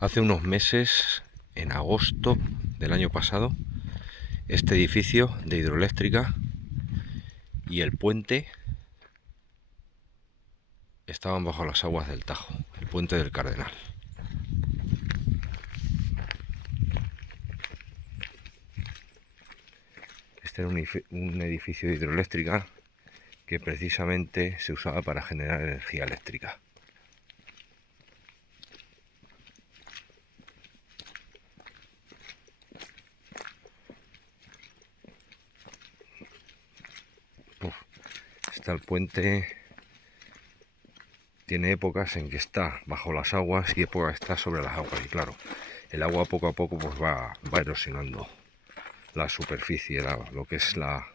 Hace unos meses, en agosto del año pasado, este edificio de hidroeléctrica y el puente estaban bajo las aguas del Tajo, el puente del Cardenal. Este era un edificio de hidroeléctrica que precisamente se usaba para generar energía eléctrica. Está el puente, tiene épocas en que está bajo las aguas y épocas que está sobre las aguas, y claro, el agua poco a poco pues va erosionando la superficie, lo que es la